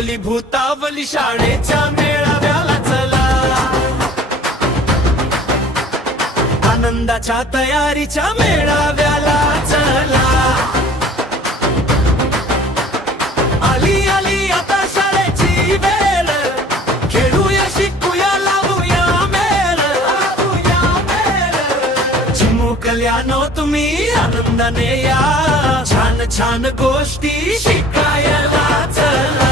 अडवली भूतावली शाळेच्या मेळाव्याला चला, आनंदाच्या तयारीच्या मेळाव्याला चला. आली आली आता शाळेची वेळ, खेळूया शिकूया लावूया मेळ, चिमुकल्यानो तुम्ही आनंदाने या, छान छान गोष्टी शिकायला चला.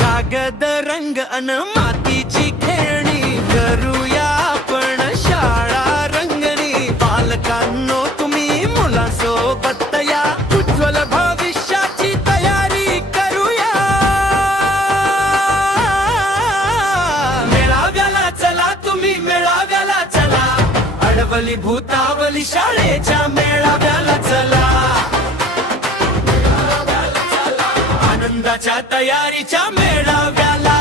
कागद रंग अन मातीची खेळणी करूया आपण शाळा रंगणी. पालकांनो तुम्ही मुलांसोबत या, उज्ज्वल भविष्याची तयारी करूया. मेळाव्याला चला तुम्ही, मेळाव्याला चला, अडवली भूतावली शाळेच्या मेळाव्याला चला. आनंदाच्या तयारीच्या मेळाव्याला